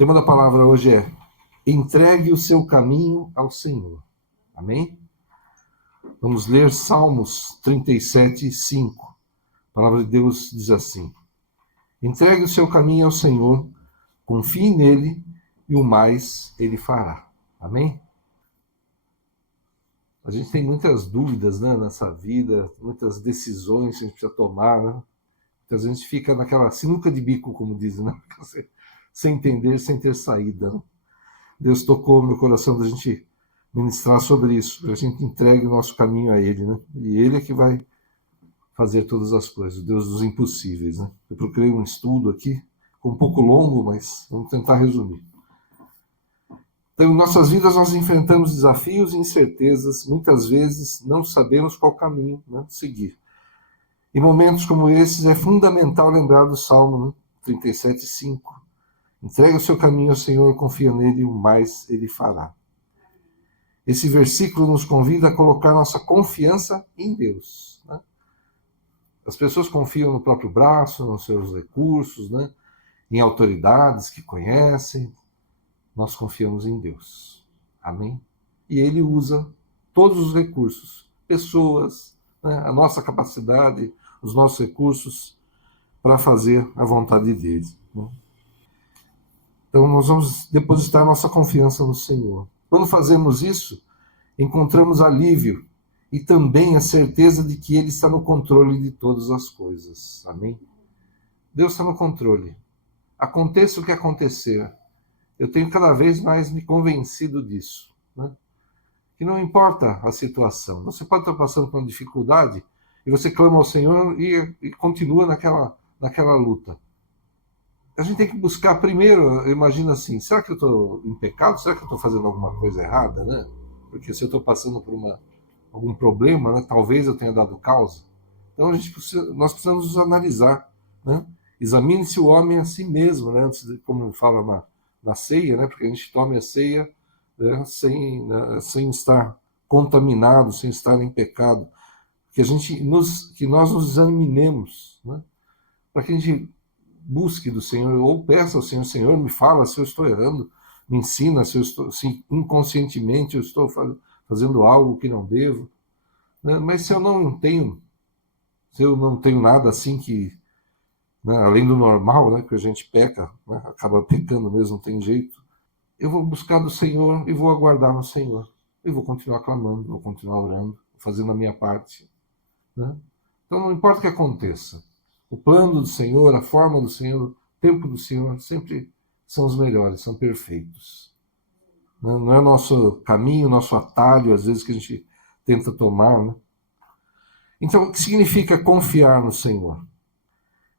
tema da palavra hoje é: entregue o seu caminho ao Senhor. Amém? Vamos ler Salmos 37, 5. A palavra de Deus diz assim: entregue o seu caminho ao Senhor, confie nele e o mais ele fará. Amém? A gente tem muitas dúvidas, né, nessa vida, muitas decisões que a gente precisa tomar, né? Muitas vezes a gente fica naquela sinuca de bico, como dizem, né? Sem entender, sem ter saída. Né? Deus tocou meu coração da gente ministrar sobre isso, para a gente entregue o nosso caminho a Ele, né? E Ele é que vai fazer todas as coisas, o Deus dos impossíveis, né? Eu procurei um estudo aqui, um pouco longo, mas vamos tentar resumir. Então, em nossas vidas nós enfrentamos desafios e incertezas, muitas vezes não sabemos qual caminho, né, seguir. Em momentos como esses é fundamental lembrar do Salmo, né, 37, 5. Entrega o seu caminho ao Senhor, confia nele e o mais ele fará. Esse versículo nos convida a colocar nossa confiança em Deus. Né? As pessoas confiam no próprio braço, nos seus recursos, né? Em autoridades que conhecem. Nós confiamos em Deus. Amém? E Ele usa todos os recursos, pessoas, né? A nossa capacidade, os nossos recursos para fazer a vontade dele. Né? Então nós vamos depositar nossa confiança no Senhor. Quando fazemos isso, encontramos alívio e também a certeza de que Ele está no controle de todas as coisas. Amém? Deus está no controle. Aconteça o que acontecer, eu tenho cada vez mais me convencido disso. Né? Que não importa a situação. Você pode estar passando por uma dificuldade e você clama ao Senhor e continua naquela luta. A gente tem que buscar primeiro, eu imagino assim, será que eu estou em pecado? Será que eu estou fazendo alguma coisa errada? Né? Porque se eu estou passando por algum problema, né, talvez eu tenha dado causa. Então nós precisamos nos analisar. Né? Examine-se o homem a si mesmo, né? Antes de, como fala na ceia, né? Porque a gente tome a ceia, né? Sem estar contaminado, sem estar em pecado. Que nós nos examinemos, né? Para que a gente busque do Senhor, ou peça ao Senhor: Senhor, me fala se eu estou errando, me ensina se inconscientemente eu estou fazendo algo que não devo. Né? Mas se eu não tenho nada assim que, né, além do normal, né, que a gente peca, né, acaba pecando mesmo, não tem jeito, eu vou buscar do Senhor e vou aguardar no Senhor. E vou continuar clamando, vou continuar orando, fazendo a minha parte. Né? Então não importa o que aconteça, o plano do Senhor, a forma do Senhor, o tempo do Senhor sempre são os melhores, são perfeitos. Não é nosso caminho, nosso atalho, às vezes, que a gente tenta tomar. Né? Então, o que significa confiar no Senhor?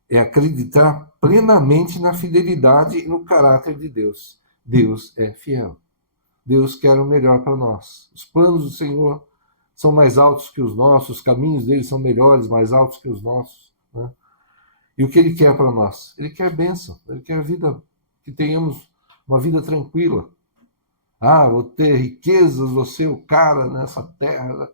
É acreditar plenamente na fidelidade e no caráter de Deus. Deus é fiel. Deus quer o melhor para nós. Os planos do Senhor são mais altos que os nossos, os caminhos dele são melhores, mais altos que os nossos. Né? E o que ele quer para nós? Ele quer bênção, ele quer vida, que tenhamos uma vida tranquila. Ah, vou ter riquezas, vou ser o cara nessa terra.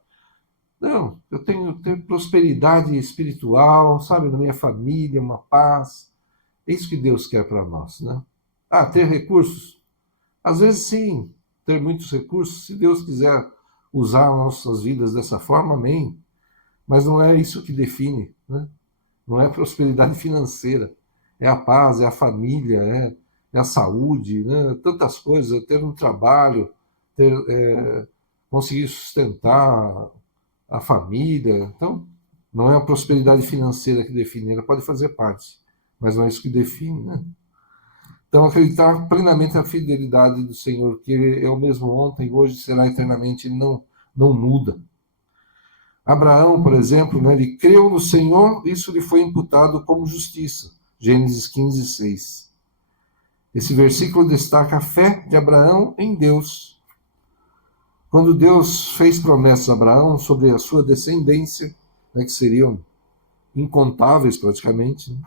Não, eu tenho prosperidade espiritual, sabe, na minha família, uma paz. É isso que Deus quer para nós, né? Ah, ter recursos? Às vezes sim, ter muitos recursos, se Deus quiser usar nossas vidas dessa forma, amém. Mas não é isso que define, né? Não é a prosperidade financeira, é a paz, é a família, é a saúde, né? Tantas coisas, ter um trabalho, conseguir sustentar a família. Então, não é a prosperidade financeira que define, ela pode fazer parte, mas não é isso que define, né? Então, acreditar plenamente na fidelidade do Senhor, que Ele é o mesmo ontem, hoje, será eternamente, Ele não muda. Abraão, por exemplo, né, ele creu no Senhor, isso lhe foi imputado como justiça. Gênesis 15, 6. Esse versículo destaca a fé de Abraão em Deus. Quando Deus fez promessas a Abraão sobre a sua descendência, né, que seriam incontáveis praticamente, né,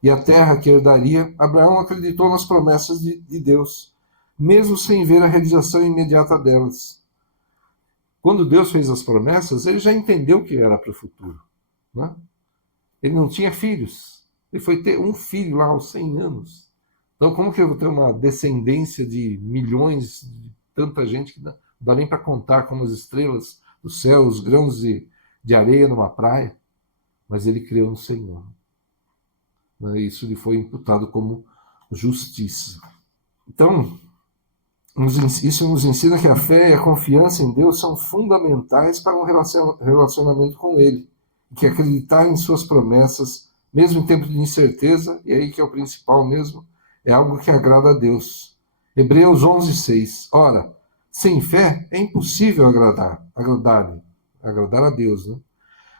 e a terra que herdaria, Abraão acreditou nas promessas de Deus, mesmo sem ver a realização imediata delas. Quando Deus fez as promessas, ele já entendeu o que era para o futuro. Né? Ele não tinha filhos. Ele foi ter um filho lá aos 100 anos. Então, como que eu vou ter uma descendência de milhões, de tanta gente que não dá nem para contar como as estrelas do céu, os grãos de areia numa praia? Mas ele creu no Senhor, né? Isso lhe foi imputado como justiça. Então, isso nos ensina que a fé e a confiança em Deus são fundamentais para um relacionamento com Ele, e que acreditar em suas promessas, mesmo em tempos de incerteza, e aí que é o principal mesmo, é algo que agrada a Deus. Hebreus 11:6. Ora, sem fé é impossível agradar a Deus, né?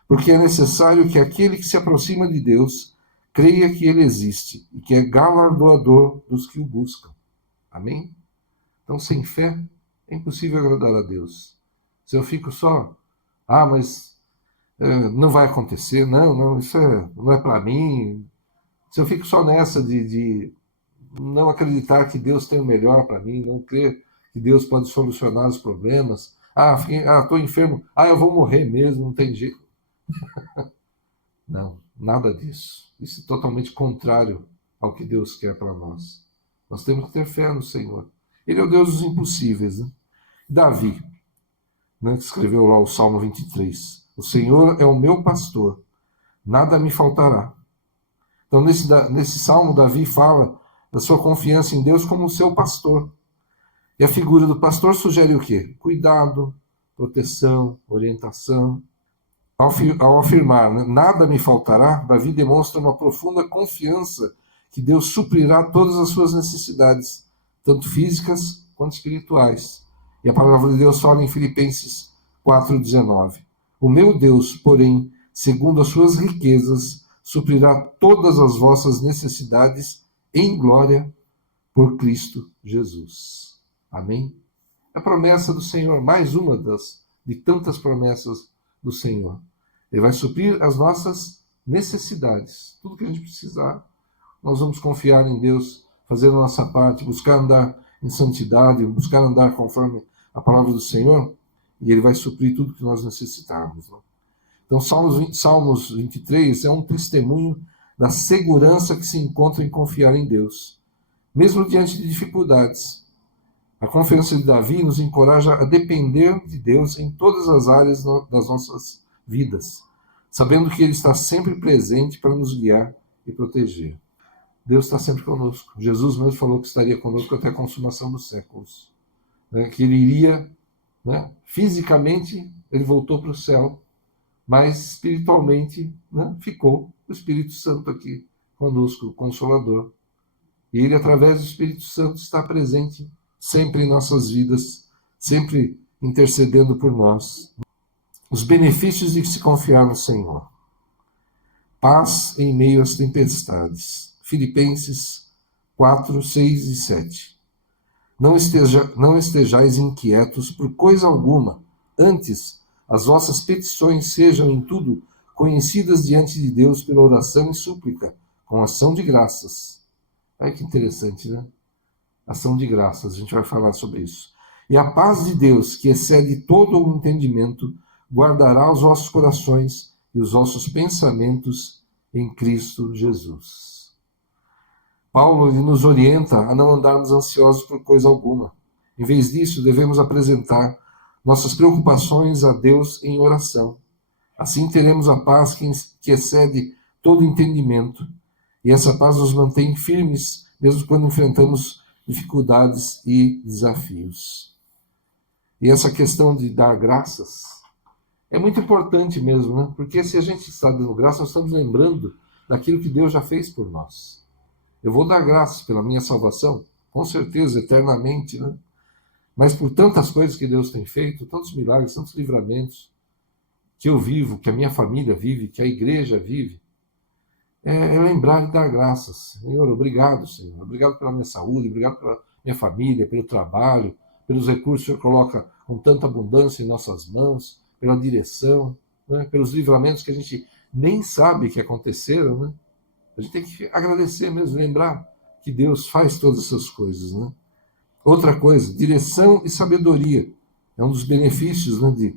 Porque é necessário que aquele que se aproxima de Deus creia que Ele existe e que é galardoador dos que o buscam. Amém? Então, sem fé, é impossível agradar a Deus. Se eu fico só, mas não vai acontecer, não, isso não é para mim. Se eu fico só nessa de não acreditar que Deus tem o melhor para mim, não crer que Deus pode solucionar os problemas. Estou enfermo, eu vou morrer mesmo, não tem jeito. Não, nada disso. Isso é totalmente contrário ao que Deus quer para nós. Nós temos que ter fé no Senhor. Ele é o Deus dos impossíveis, né? Davi, né, que escreveu lá o Salmo 23. O Senhor é o meu pastor, nada me faltará. Então, nesse salmo, Davi fala da sua confiança em Deus como o seu pastor. E a figura do pastor sugere o quê? Cuidado, proteção, orientação. Ao afirmar, né, nada me faltará, Davi demonstra uma profunda confiança que Deus suprirá todas as suas necessidades, tanto físicas quanto espirituais. E a palavra de Deus fala em Filipenses 4,19. O meu Deus, porém, segundo as suas riquezas, suprirá todas as vossas necessidades em glória por Cristo Jesus. Amém? A promessa do Senhor, mais uma de tantas promessas do Senhor. Ele vai suprir as nossas necessidades. Tudo que a gente precisar, nós vamos confiar em Deus, fazer a nossa parte, buscar andar em santidade, buscar andar conforme a palavra do Senhor, e Ele vai suprir tudo que nós necessitarmos. Então, Salmos 23 é um testemunho da segurança que se encontra em confiar em Deus, mesmo diante de dificuldades. A confiança de Davi nos encoraja a depender de Deus em todas as áreas das nossas vidas, sabendo que Ele está sempre presente para nos guiar e proteger. Deus está sempre conosco. Jesus mesmo falou que estaria conosco até a consumação dos séculos. Né? Que Ele iria, né? Fisicamente, Ele voltou para o céu, mas espiritualmente, né? Ficou o Espírito Santo aqui conosco, o Consolador. E Ele, através do Espírito Santo, está presente sempre em nossas vidas, sempre intercedendo por nós. Os benefícios de se confiar no Senhor. Paz em meio às tempestades. Filipenses 4, 6 e 7. Não estejais inquietos por coisa alguma, antes as vossas petições sejam em tudo conhecidas diante de Deus pela oração e súplica, com ação de graças. Olha que interessante, né? Ação de graças, a gente vai falar sobre isso. E a paz de Deus, que excede todo o entendimento, guardará os vossos corações e os vossos pensamentos em Cristo Jesus. Paulo nos orienta a não andarmos ansiosos por coisa alguma. Em vez disso, devemos apresentar nossas preocupações a Deus em oração. Assim teremos a paz que excede todo entendimento. E essa paz nos mantém firmes, mesmo quando enfrentamos dificuldades e desafios. E essa questão de dar graças é muito importante mesmo, né? Porque se a gente está dando graça, nós estamos lembrando daquilo que Deus já fez por nós. Eu vou dar graças pela minha salvação, com certeza, eternamente, né? Mas por tantas coisas que Deus tem feito, tantos milagres, tantos livramentos, que eu vivo, que a minha família vive, que a igreja vive, é lembrar de dar graças. Senhor, obrigado, Senhor. Obrigado pela minha saúde, obrigado pela minha família, pelo trabalho, pelos recursos que o Senhor coloca com tanta abundância em nossas mãos, pela direção, né? Pelos livramentos que a gente nem sabe que aconteceram, né? A gente tem que agradecer mesmo, lembrar que Deus faz todas essas coisas, né? Outra coisa, direção e sabedoria. É um dos benefícios, né,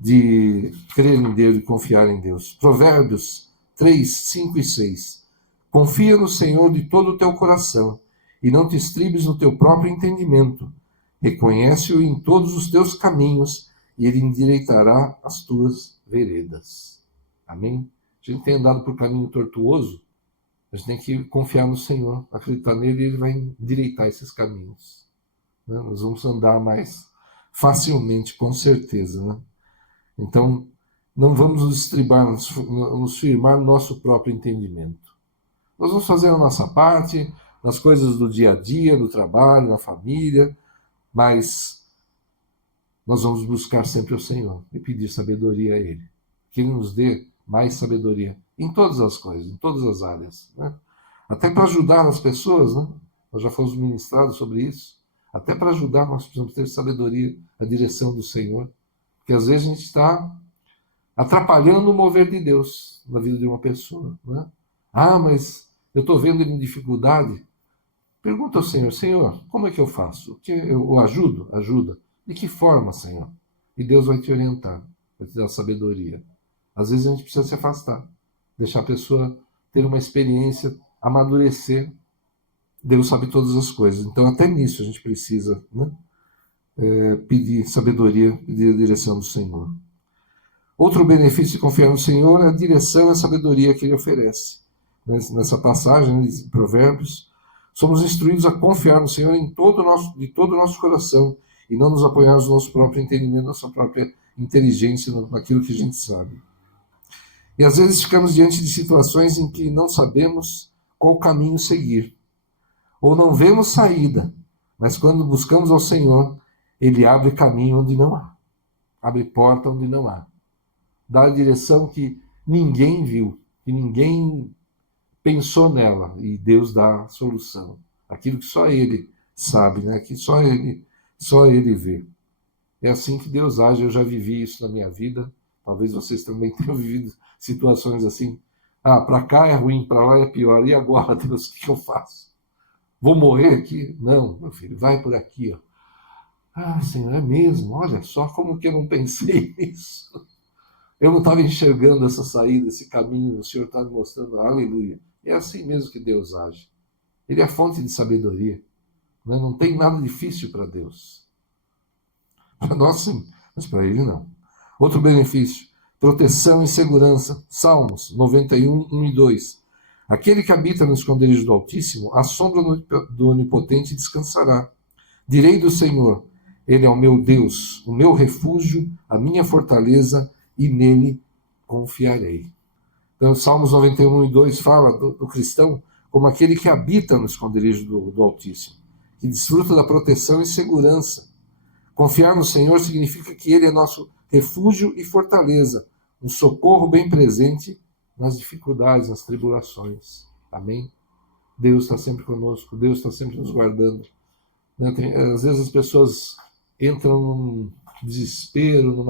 de crer em Deus e confiar em Deus. Provérbios 3, 5 e 6. Confia no Senhor de todo o teu coração e não te estribes no teu próprio entendimento. Reconhece-o em todos os teus caminhos, e ele endireitará as tuas veredas. Amém? A gente tem andado por caminho tortuoso, a gente tem que confiar no Senhor, acreditar nele, e ele vai endireitar esses caminhos. Né? Nós vamos andar mais facilmente, com certeza. Né? Então, não vamos nos estribar, nos firmar no nosso próprio entendimento. Nós vamos fazer a nossa parte, nas coisas do dia a dia, no trabalho, na família, mas nós vamos buscar sempre o Senhor e pedir sabedoria a Ele. Que Ele nos dê mais sabedoria em todas as coisas, em todas as áreas. Né? Até para ajudar as pessoas, né? Nós já fomos ministrados sobre isso. Até para ajudar, nós precisamos ter sabedoria, a direção do Senhor. Porque às vezes a gente está atrapalhando o mover de Deus na vida de uma pessoa. Né? Ah, mas eu estou vendo ele em dificuldade. Pergunta ao Senhor, Senhor, como é que eu faço? Eu ajudo? Ajuda. De que forma, Senhor? E Deus vai te orientar, vai te dar sabedoria. Às vezes a gente precisa se afastar, deixar a pessoa ter uma experiência, amadurecer. Deus sabe todas as coisas. Então até nisso a gente precisa, né, pedir sabedoria, pedir a direção do Senhor. Outro benefício de confiar no Senhor é a direção e a sabedoria que Ele oferece. Nessa passagem de Provérbios, somos instruídos a confiar no Senhor de todo o nosso coração e não nos apoiar no nosso próprio entendimento, nossa própria inteligência, naquilo que a gente sabe. E às vezes ficamos diante de situações em que não sabemos qual caminho seguir, ou não vemos saída, mas quando buscamos ao Senhor, Ele abre caminho onde não há, abre porta onde não há, dá a direção que ninguém viu, que ninguém pensou nela, e Deus dá a solução. Aquilo que só Ele sabe, né? Que só Ele vê. É assim que Deus age. Eu já vivi isso na minha vida. Talvez vocês também tenham vivido situações assim. Ah, para cá é ruim, para lá é pior. E agora, Deus, o que eu faço? Vou morrer aqui? Não, meu filho, vai por aqui. Ó. Ah, Senhor, é mesmo? Olha só como que eu não pensei nisso. Eu não estava enxergando essa saída, esse caminho. O Senhor está me mostrando. Aleluia. É assim mesmo que Deus age. Ele é a fonte de sabedoria. Né? Não tem nada difícil para Deus. Para nós, sim, mas para Ele não. Outro benefício, proteção e segurança. Salmos 91, 1 e 2. Aquele que habita no esconderijo do Altíssimo, à sombra do Onipotente descansará. Direi do Senhor, Ele é o meu Deus, o meu refúgio, a minha fortaleza, e nele confiarei. Então, Salmos 91 e 2 fala do cristão como aquele que habita no esconderijo do Altíssimo, que desfruta da proteção e segurança. Confiar no Senhor significa que Ele é nosso refúgio e fortaleza, um socorro bem presente nas dificuldades, nas tribulações. Amém? Deus está sempre conosco, Deus está sempre nos guardando. Às vezes as pessoas entram num desespero,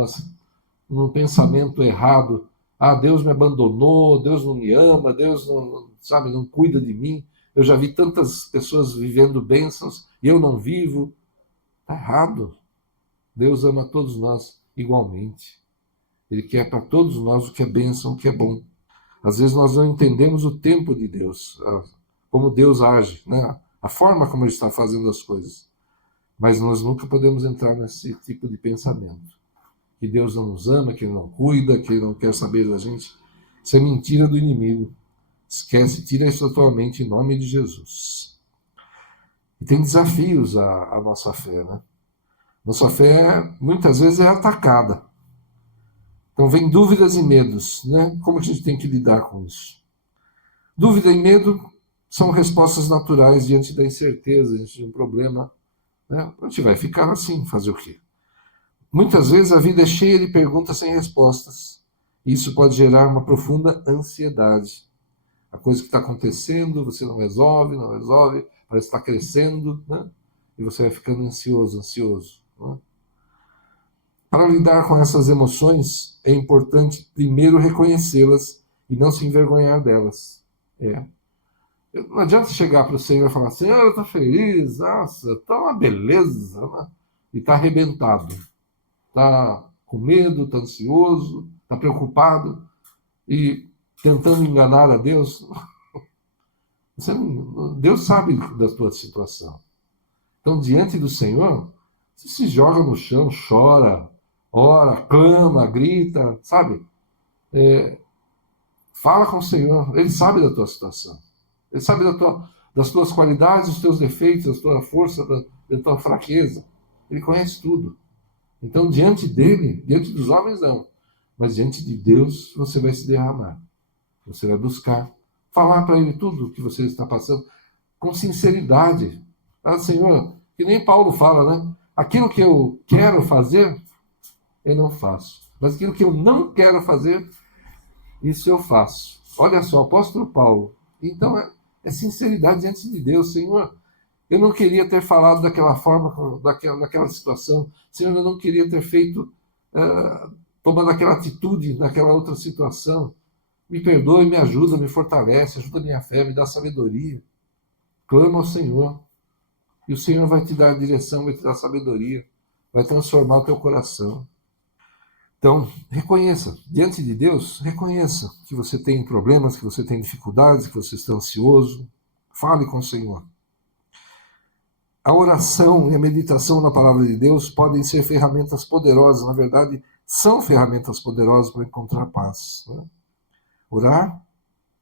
num pensamento errado. Ah, Deus me abandonou, Deus não me ama, Deus não, sabe, não cuida de mim. Eu já vi tantas pessoas vivendo bênçãos e eu não vivo. Está errado. Deus ama todos nós igualmente. Ele quer para todos nós o que é bênção, o que é bom. Às vezes nós não entendemos o tempo de Deus, como Deus age, né? A forma como Ele está fazendo as coisas. Mas nós nunca podemos entrar nesse tipo de pensamento. Que Deus não nos ama, que Ele não cuida, que Ele não quer saber da gente. Isso é mentira do inimigo. Esquece, tira isso da tua mente em nome de Jesus. E tem desafios à nossa fé, né? Nossa fé muitas vezes é atacada. Então vem dúvidas e medos, né? Como a gente tem que lidar com isso? Dúvida e medo são respostas naturais diante da incerteza, diante de um problema. Né? A gente vai ficar assim, fazer o quê? Muitas vezes a vida é cheia de perguntas sem respostas. E isso pode gerar uma profunda ansiedade. A coisa que está acontecendo, você não resolve, parece que está crescendo, né? E você vai ficando ansioso. Né? Para lidar com essas emoções, é importante primeiro reconhecê-las e não se envergonhar delas. Não adianta chegar para o Senhor e falar assim, eu estou feliz, nossa, está uma beleza, né? E está arrebentado. Está com medo, está ansioso, está preocupado e tentando enganar a Deus. Deus sabe da tua situação. Então, diante do Senhor, você se joga no chão, chora, ora, clama, grita, sabe? Fala com o Senhor, Ele sabe da tua situação. Ele sabe das tuas qualidades, dos teus defeitos, da tua força, da tua fraqueza. Ele conhece tudo. Então, diante dele, diante dos homens, não. Mas diante de Deus, você vai se derramar. Você vai buscar falar para ele tudo o que você está passando com sinceridade. Ah, Senhor, que nem Paulo fala, né? Aquilo que eu quero fazer, eu não faço. Mas aquilo que eu não quero fazer, isso eu faço. Olha só, apóstolo Paulo. Então, é sinceridade diante de Deus. Senhor, eu não queria ter falado daquela forma, naquela situação. Senhor, eu não queria ter feito, tomando aquela atitude naquela outra situação. Me perdoe, me ajuda, me fortalece, ajuda a minha fé, me dá sabedoria. Clama ao Senhor. E o Senhor vai te dar a direção, vai te dar sabedoria, vai transformar o teu coração. Então, reconheça, diante de Deus, reconheça que você tem problemas, que você tem dificuldades, que você está ansioso. Fale com o Senhor. A oração e a meditação na palavra de Deus podem ser ferramentas poderosas, na verdade, são ferramentas poderosas para encontrar paz. Né? Orar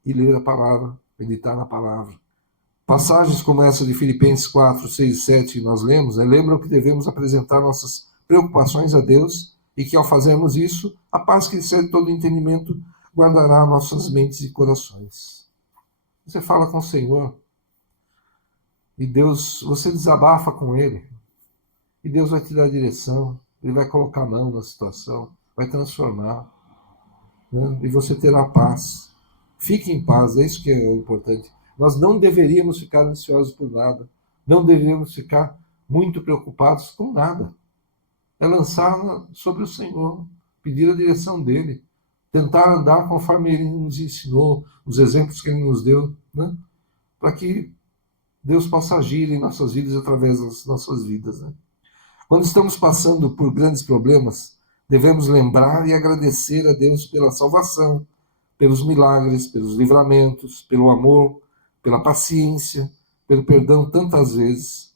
e ler a palavra, meditar na palavra. Passagens como essa de Filipenses 4, 6 e 7 que nós lemos, lembram que devemos apresentar nossas preocupações a Deus e que ao fazermos isso, a paz que excede todo entendimento guardará nossas mentes e corações. Você fala com o Senhor e Deus, você desabafa com Ele e Deus vai te dar a direção, Ele vai colocar a mão na situação, vai transformar, né? E você terá paz. Fique em paz, é isso que é o importante. Nós não deveríamos ficar ansiosos por nada, não deveríamos ficar muito preocupados com nada. É lançar sobre o Senhor, pedir a direção dele, tentar andar conforme ele nos ensinou, os exemplos que ele nos deu, né? Para que Deus possa agir em nossas vidas através das nossas vidas. Né? Quando estamos passando por grandes problemas, devemos lembrar e agradecer a Deus pela salvação, pelos milagres, pelos livramentos, pelo amor, pela paciência, pelo perdão tantas vezes.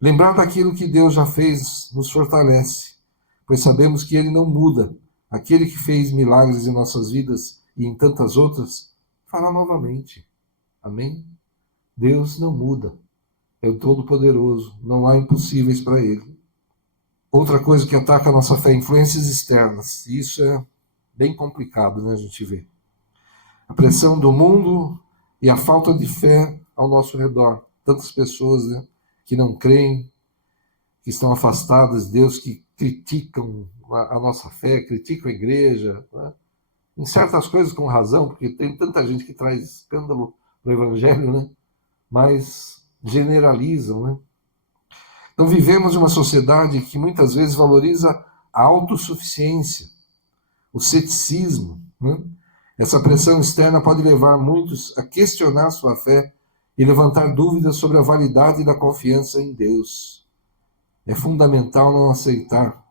Lembrar daquilo que Deus já fez nos fortalece, pois sabemos que Ele não muda. Aquele que fez milagres em nossas vidas e em tantas outras, fará novamente. Amém? Deus não muda. É o Todo-Poderoso. Não há impossíveis para Ele. Outra coisa que ataca a nossa fé, influências externas. Isso é bem complicado, né, a gente vê. A pressão do mundo e a falta de fé ao nosso redor. Tantas pessoas, né, que não creem, que estão afastadas de Deus, que criticam a nossa fé, criticam a igreja, né? Em certas coisas com razão, porque tem tanta gente que traz escândalo no Evangelho, né? Mas generalizam, né? Então vivemos em uma sociedade que muitas vezes valoriza a autossuficiência, o ceticismo, né? Essa pressão externa pode levar muitos a questionar sua fé e levantar dúvidas sobre a validade da confiança em Deus. É fundamental não aceitar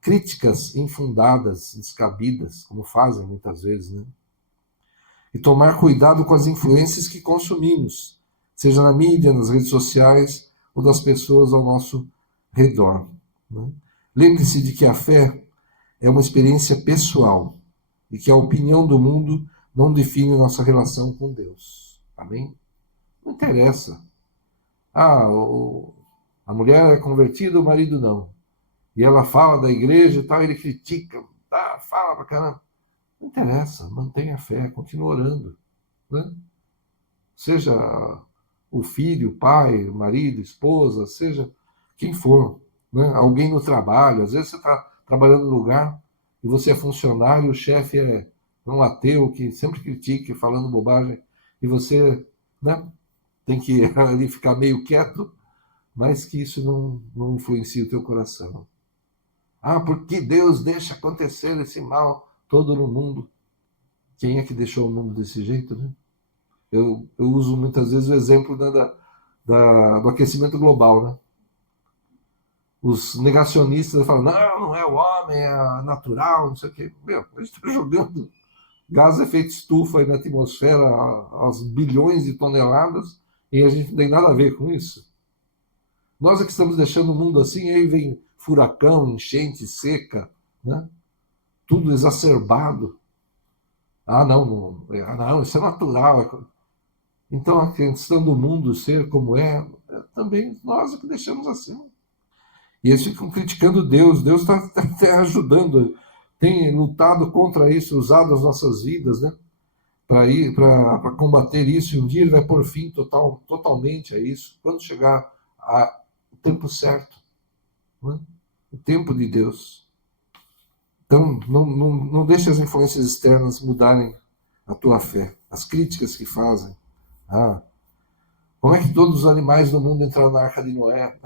críticas infundadas, descabidas, como fazem muitas vezes, né? E tomar cuidado com as influências que consumimos, seja na mídia, nas redes sociais ou das pessoas ao nosso redor. Né? Lembre-se de que a fé é uma experiência pessoal e que a opinião do mundo não define nossa relação com Deus. Amém? Não interessa. A mulher é convertida, o marido não. E ela fala da igreja e tal, ele critica, fala pra caramba. Não interessa, mantenha a fé, continue orando. Né? Seja o filho, o pai, o marido, esposa, seja quem for. Né? Alguém no trabalho, às vezes você está trabalhando no lugar e você é funcionário, o chefe é um ateu que sempre critica, falando bobagem, e você, né, tem que ali ficar meio quieto, mas que isso não influencia o teu coração. Por que Deus deixa acontecer esse mal todo no mundo? Quem é que deixou o mundo desse jeito, né? Eu uso muitas vezes o exemplo, né, do aquecimento global, né? Os negacionistas falam, não é o homem, é natural, não sei o quê. Meu, a gente está jogando gás de efeito estufa aí na atmosfera aos bilhões de toneladas, e a gente não tem nada a ver com isso. Nós é que estamos deixando o mundo assim, aí vem furacão, enchente, seca, né? Tudo exacerbado. Não, isso é natural. Então a questão do mundo ser como é também nós é que deixamos assim. E eles ficam criticando Deus. Deus está até ajudando, tem lutado contra isso, usado as nossas vidas, né? Para combater isso. E um dia ele vai pôr fim totalmente a isso. Quando chegar o tempo certo, né? O tempo de Deus. Então, não deixe as influências externas mudarem a tua fé. As críticas que fazem. Ah, como é que todos os animais do mundo entraram na arca de Noé?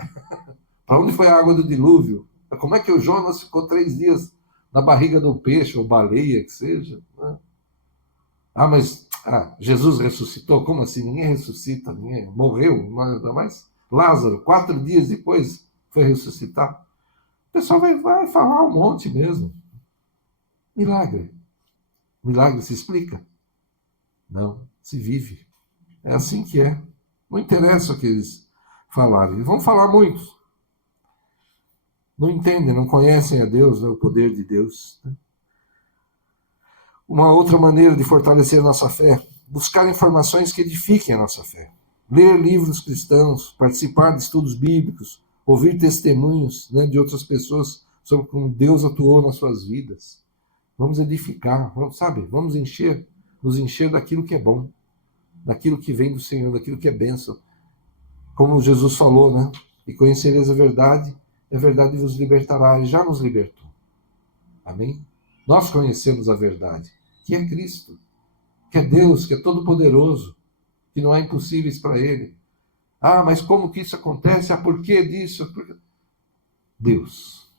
Para onde foi a água do dilúvio? Como é que o Jonas ficou 3 dias na barriga do peixe, ou baleia, que seja? Né? Mas Jesus ressuscitou? Como assim? Ninguém ressuscita, ninguém morreu. Ainda mais Lázaro, 4 dias depois foi ressuscitar. O pessoal vai falar um monte mesmo. Milagre. Milagre se explica? Não, se vive. É assim que é. Não interessa o que eles falarem. Eles vão falar muito. Não entendem, não conhecem a Deus, né, o poder de Deus. Uma outra maneira de fortalecer a nossa fé, buscar informações que edifiquem a nossa fé. Ler livros cristãos, participar de estudos bíblicos, ouvir testemunhos, né, de outras pessoas sobre como Deus atuou nas suas vidas. Vamos edificar, vamos nos encher daquilo que é bom, daquilo que vem do Senhor, daquilo que é bênção. Como Jesus falou, né? E conhecereis a verdade vos libertará, e já nos libertou. Amém? Nós conhecemos a verdade, que é Cristo, que é Deus, que é todo-poderoso, que não há impossíveis para Ele. Mas como que isso acontece? Por que disso? Deus.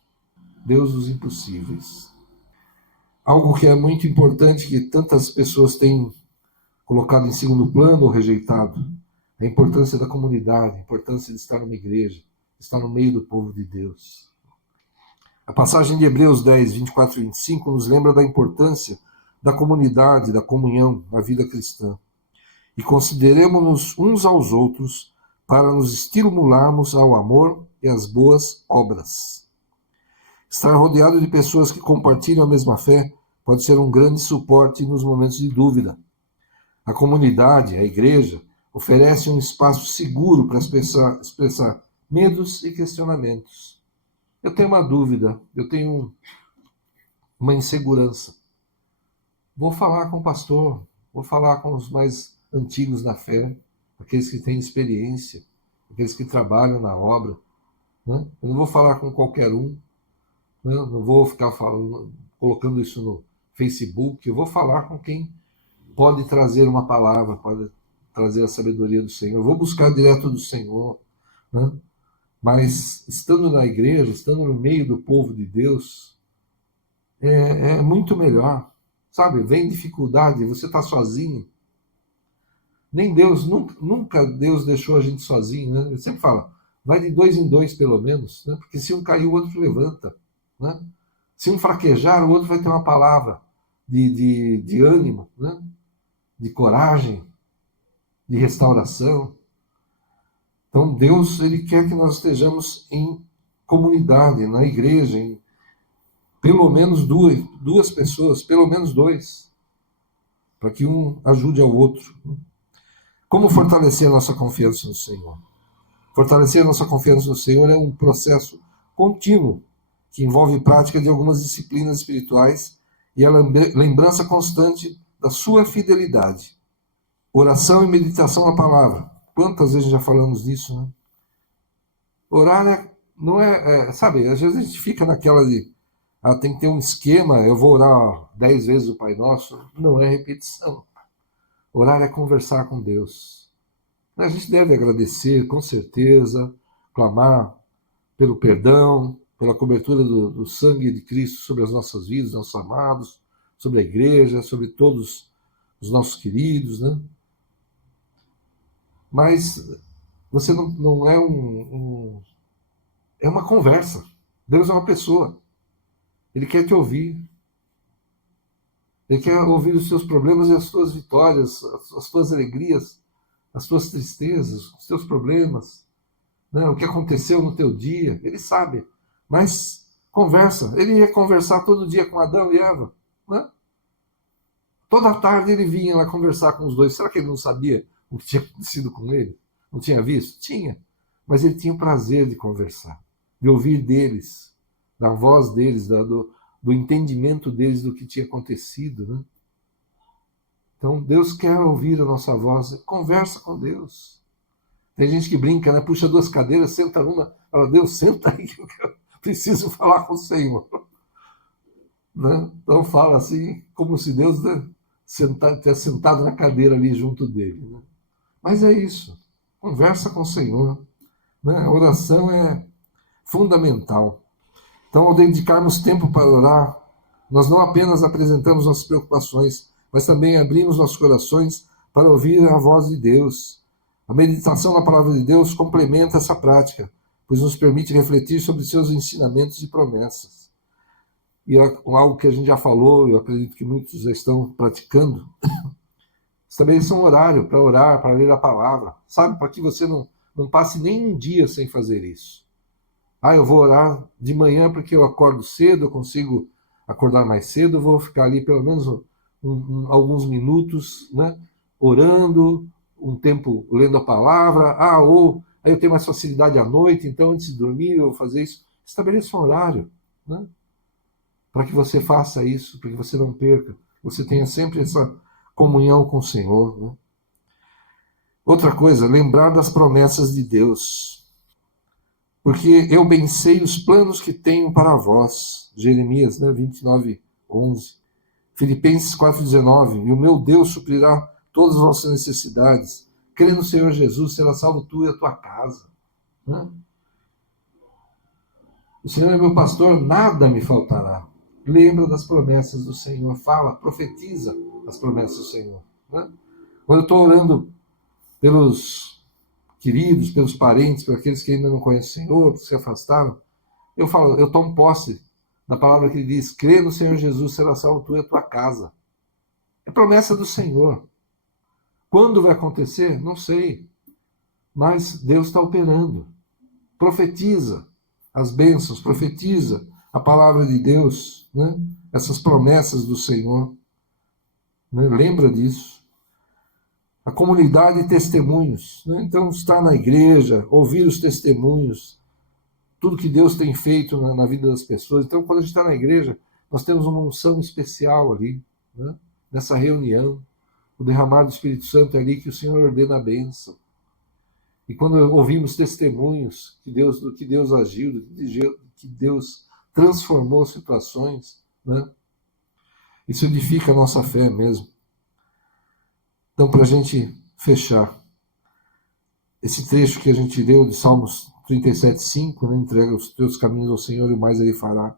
Deus dos impossíveis. Algo que é muito importante, que tantas pessoas têm colocado em segundo plano ou rejeitado, a importância da comunidade, a importância de estar numa igreja, estar no meio do povo de Deus. A passagem de Hebreus 10, 24 e 25 nos lembra da importância da comunidade, da comunhão na vida cristã. E consideremos-nos uns aos outros para nos estimularmos ao amor e às boas obras. Estar rodeado de pessoas que compartilham a mesma fé pode ser um grande suporte nos momentos de dúvida. A comunidade, a igreja, oferece um espaço seguro para expressar medos e questionamentos. Eu tenho uma dúvida, eu tenho uma insegurança. Vou falar com o pastor, vou falar com os mais antigos da fé, aqueles que têm experiência, aqueles que trabalham na obra. Né? Eu não vou falar com qualquer um, né? Não vou ficar colocando isso no Facebook, eu vou falar com quem pode trazer uma palavra, pode trazer a sabedoria do Senhor. Eu vou buscar direto do Senhor, né? Mas estando na igreja, estando no meio do povo de Deus, é muito melhor. Sabe, vem dificuldade, você está sozinho. Nem Deus, nunca Deus deixou a gente sozinho, né? Ele sempre fala, vai de 2 em 2 pelo menos, né? Porque se um cair, o outro levanta, né? Se um fraquejar, o outro vai ter uma palavra de ânimo, né? De coragem, de restauração. Então Deus, Ele quer que nós estejamos em comunidade, na igreja, em pelo menos duas pessoas, pelo menos dois, para que um ajude ao outro. Como fortalecer a nossa confiança no Senhor? Fortalecer a nossa confiança no Senhor é um processo contínuo, que envolve prática de algumas disciplinas espirituais e a lembrança constante da sua fidelidade. Oração e meditação na palavra. Quantas vezes já falamos disso, né? Orar não sabe, às vezes a gente fica naquela de tem que ter um esquema, eu vou orar 10 vezes o Pai Nosso. Não é repetição. Orar é conversar com Deus. A gente deve agradecer, com certeza, clamar pelo perdão, pela cobertura do sangue de Cristo sobre as nossas vidas, nossos amados, sobre a igreja, sobre todos os nossos queridos, né? Mas você não é é uma conversa. Deus é uma pessoa. Ele quer te ouvir. Ele quer ouvir os seus problemas e as suas vitórias, as suas alegrias, as suas tristezas, os seus problemas, né? O que aconteceu no teu dia. Ele sabe, mas conversa. Ele ia conversar todo dia com Adão e Eva, né? Toda tarde ele vinha lá conversar com os dois. Será que ele não sabia o que tinha acontecido com ele? Não tinha visto? Tinha. Mas ele tinha o prazer de conversar, de ouvir deles, da voz deles, do entendimento deles do que tinha acontecido, né? Então, Deus quer ouvir a nossa voz. Conversa com Deus. Tem gente que brinca, né? Puxa duas cadeiras, senta numa. Fala, Deus, senta aí que eu preciso falar com o Senhor. Né? Então fala assim, como se Deus, né, tivesse sentado na cadeira ali junto dele. Né? Mas é isso. Conversa com o Senhor. Né? A oração é fundamental. Então, ao dedicarmos tempo para orar, nós não apenas apresentamos nossas preocupações, mas também abrimos nossos corações para ouvir a voz de Deus. A meditação na palavra de Deus complementa essa prática, pois nos permite refletir sobre seus ensinamentos e promessas. E algo que a gente já falou, eu acredito que muitos já estão praticando, estabeleça um horário para orar, para ler a palavra, sabe? Para que você não passe nem um dia sem fazer isso. Eu vou orar de manhã porque eu acordo cedo, eu consigo acordar mais cedo, eu vou ficar ali pelo menos alguns minutos, né, orando, um tempo lendo a palavra, ou aí eu tenho mais facilidade à noite, então antes de dormir eu vou fazer isso. Estabeleça um horário, né, para que você faça isso, para que você não perca, você tenha sempre essa comunhão com o Senhor. Né? Outra coisa, lembrar das promessas de Deus. Porque eu bem sei os planos que tenho para vós. Jeremias, 29, 11. Filipenses 4,19. E o meu Deus suprirá todas as vossas necessidades. Crê no Senhor Jesus, será salvo tu e a tua casa. Né? O Senhor é meu pastor, nada me faltará. Lembra das promessas do Senhor. Fala, profetiza as promessas do Senhor. Né? Quando eu estou orando pelos queridos, pelos parentes, por aqueles que ainda não conhecem o Senhor, que se afastaram, eu falo, eu tomo posse da palavra que diz: crê no Senhor Jesus, será salvo tu e a tua casa. É promessa do Senhor. Quando vai acontecer? Não sei. Mas Deus está operando. Profetiza as bênçãos, profetiza a palavra de Deus, né? Essas promessas do Senhor. Né? Lembra disso. A comunidade e testemunhos. Né? Então, estar na igreja, ouvir os testemunhos, tudo que Deus tem feito na vida das pessoas. Então, quando a gente está na igreja, nós temos uma unção especial ali, né? Nessa reunião. O derramar do Espírito Santo é ali que o Senhor ordena a bênção. E quando ouvimos testemunhos do que Deus agiu, do que Deus transformou situações, né? Isso edifica a nossa fé mesmo. Então, para a gente fechar, esse trecho que a gente leu de Salmos 37,5, né? Entrega os teus caminhos ao Senhor e o mais Ele fará,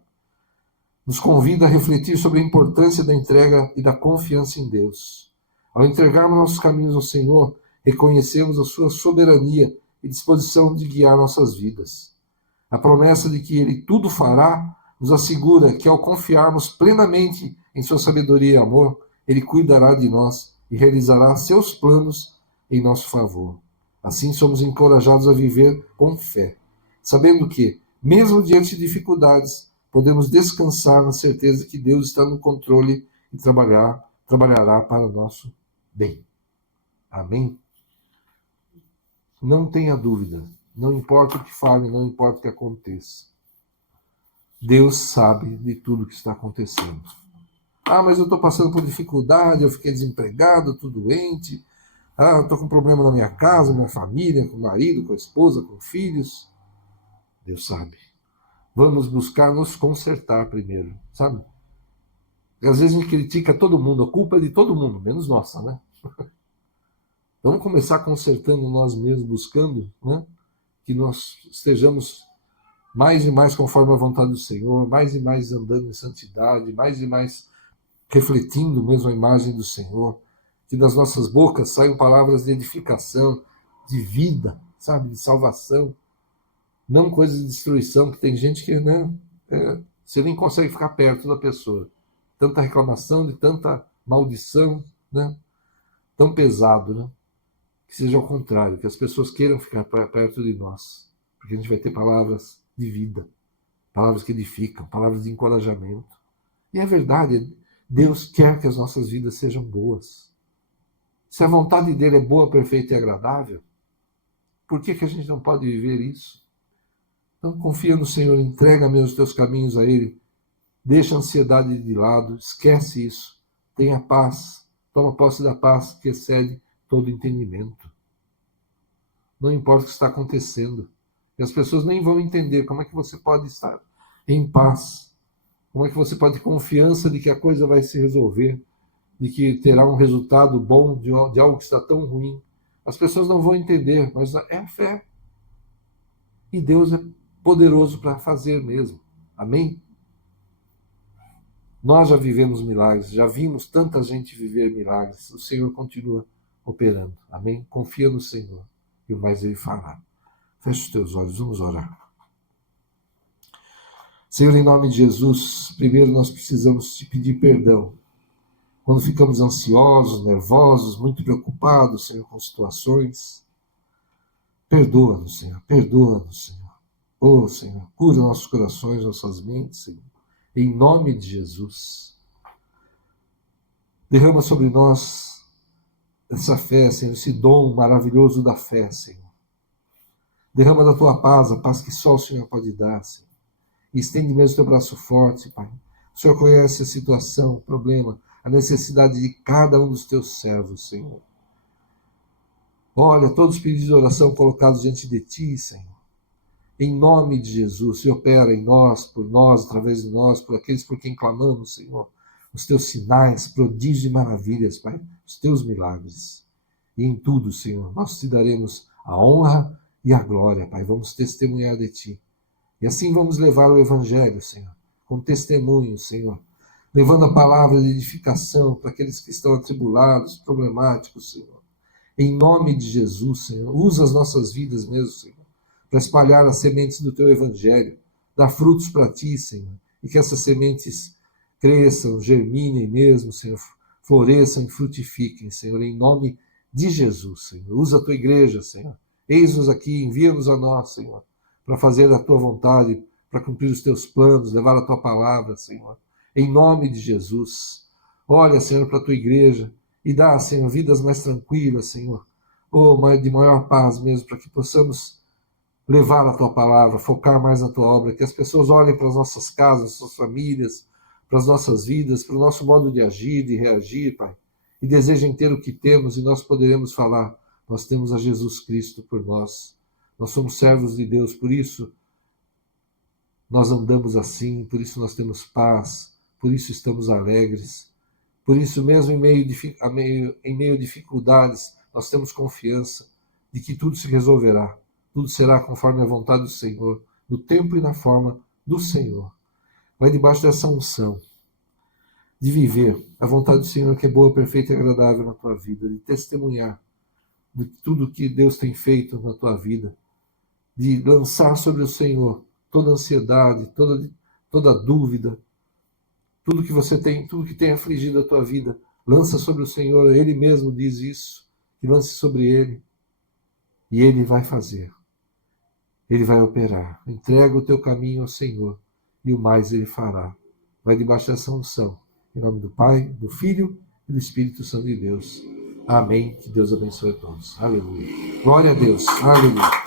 nos convida a refletir sobre a importância da entrega e da confiança em Deus. Ao entregarmos nossos caminhos ao Senhor, reconhecemos a sua soberania e disposição de guiar nossas vidas. A promessa de que Ele tudo fará nos assegura que, ao confiarmos plenamente em sua sabedoria e amor, Ele cuidará de nós e realizará seus planos em nosso favor. Assim somos encorajados a viver com fé, sabendo que, mesmo diante de dificuldades, podemos descansar na certeza que Deus está no controle e trabalhará para o nosso bem. Amém? Não tenha dúvida. Não importa o que fale, não importa o que aconteça. Deus sabe de tudo o que está acontecendo. Mas eu estou passando por dificuldade, eu fiquei desempregado, estou doente. Eu estou com problema na minha casa, minha família, com o marido, com a esposa, com filhos. Deus sabe. Vamos buscar nos consertar primeiro, sabe? E às vezes a gente critica todo mundo, a culpa é de todo mundo, menos nossa, né? Vamos começar consertando nós mesmos, buscando, né, que nós estejamos mais e mais conforme a vontade do Senhor, mais e mais andando em santidade, mais e mais refletindo mesmo a imagem do Senhor, que das nossas bocas saiam palavras de edificação, de vida, sabe, de salvação, não coisas de destruição, que tem gente que, né, você nem consegue ficar perto da pessoa, tanta reclamação, de tanta maldição, né? Tão pesado, né? Que seja ao contrário, que as pessoas queiram ficar perto de nós, porque a gente vai ter palavras de vida, palavras que edificam, palavras de encorajamento. E é verdade, Deus quer que as nossas vidas sejam boas. Se a vontade dele é boa, perfeita e agradável, por que a gente não pode viver isso? Então confia no Senhor, entrega mesmo os teus caminhos a Ele, deixa a ansiedade de lado, esquece isso, tenha paz, toma posse da paz que excede todo entendimento. Não importa o que está acontecendo, e as pessoas nem vão entender como é que você pode estar em paz, como é que você pode ter confiança de que a coisa vai se resolver, de que terá um resultado bom de algo que está tão ruim. As pessoas não vão entender, mas é a fé. E Deus é poderoso para fazer mesmo. Amém? Nós já vivemos milagres, já vimos tanta gente viver milagres. O Senhor continua operando. Amém? Confia no Senhor e o mais Ele fará. Feche os teus olhos, vamos orar. Senhor, em nome de Jesus, primeiro nós precisamos te pedir perdão. Quando ficamos ansiosos, nervosos, muito preocupados, Senhor, com situações, perdoa-nos, Senhor, perdoa-nos, Senhor. Oh, Senhor, cura nossos corações, nossas mentes, Senhor. Em nome de Jesus. Derrama sobre nós essa fé, Senhor, esse dom maravilhoso da fé, Senhor. Derrama da tua paz, a paz que só o Senhor pode dar, Senhor. E estende mesmo o teu braço forte, Pai. O Senhor conhece a situação, o problema, a necessidade de cada um dos teus servos, Senhor. Olha, todos os pedidos de oração colocados diante de ti, Senhor. Em nome de Jesus, se opera em nós, através de nós, por aqueles por quem clamamos, Senhor, os teus sinais, prodígios e maravilhas, Pai, os teus milagres. E em tudo, Senhor, nós te daremos a honra e a glória, Pai, vamos testemunhar de ti. E assim vamos levar o Evangelho, Senhor, com testemunho, Senhor, levando a palavra de edificação para aqueles que estão atribulados, problemáticos, Senhor. Em nome de Jesus, Senhor, usa as nossas vidas mesmo, Senhor, para espalhar as sementes do teu Evangelho, dar frutos para ti, Senhor, e que essas sementes cresçam, germinem mesmo, Senhor, floresçam e frutifiquem, Senhor, em nome de Jesus, Senhor. Usa a tua igreja, Senhor. Eis-nos aqui, envia-nos a nós, Senhor, para fazer a tua vontade, para cumprir os teus planos, levar a tua palavra, Senhor, em nome de Jesus. Olha, Senhor, para a tua igreja e dá, Senhor, vidas mais tranquilas, Senhor, de maior paz mesmo, para que possamos levar a tua palavra, focar mais na tua obra, que as pessoas olhem para as nossas casas, suas famílias, para as nossas vidas, para o nosso modo de agir, de reagir, Pai, e desejem ter o que temos, e nós poderemos falar, nós temos a Jesus Cristo por nós. Nós somos servos de Deus, por isso nós andamos assim, por isso nós temos paz, por isso estamos alegres, por isso mesmo em meio a dificuldades, nós temos confiança de que tudo se resolverá, tudo será conforme a vontade do Senhor, no tempo e na forma do Senhor. Vai debaixo dessa unção de viver a vontade do Senhor, que é boa, perfeita e agradável na tua vida, de testemunhar de tudo que Deus tem feito na tua vida, de lançar sobre o Senhor toda ansiedade, toda dúvida, tudo que você tem, tudo que tem afligido a tua vida, lança sobre o Senhor. Ele mesmo diz isso, que lance sobre Ele, e Ele vai fazer. Ele vai operar. Entrega o teu caminho ao Senhor, e o mais Ele fará. Vai debaixo dessa unção. Em nome do Pai, do Filho e do Espírito Santo de Deus. Amém. Que Deus abençoe a todos. Aleluia. Glória a Deus. Aleluia.